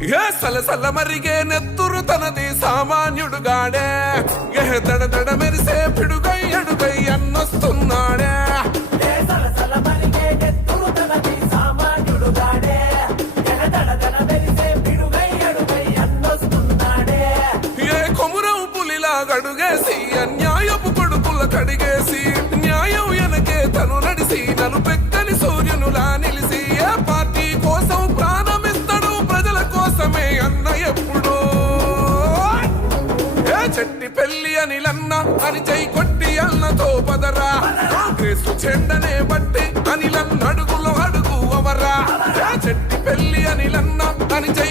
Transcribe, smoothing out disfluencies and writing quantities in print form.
ఏ సలసల మరిగే నెత్తురు తనది సామాన్యుడుగాడే ఏ దడ దడ మెరిసే పిడుగై అడుగై అన్నొస్తున్నాడే ఏ కొమురం పులిలా గడుగేసి అన్యాయపు కొడుకుల కడిగేసి న్యాయం వెనకే తను నడిసి నలుపెక్కని సూర్యునులా నిలిసి ఏ పార్టీ కోసం ప్రాణమిస్తాడు ప్రజల కోసమే అన్న ఎప్పుడు ఏ చెట్టి పెళ్లి అనిలన్న అని చై కొట్టి అన్నతో పదరా కాంగ్రెస్ చెండనే బట్టి అనిలన్న అడుగులో అడుగు అవరా ఏ చెట్టి పెళ్లి అనిలన్న అని చై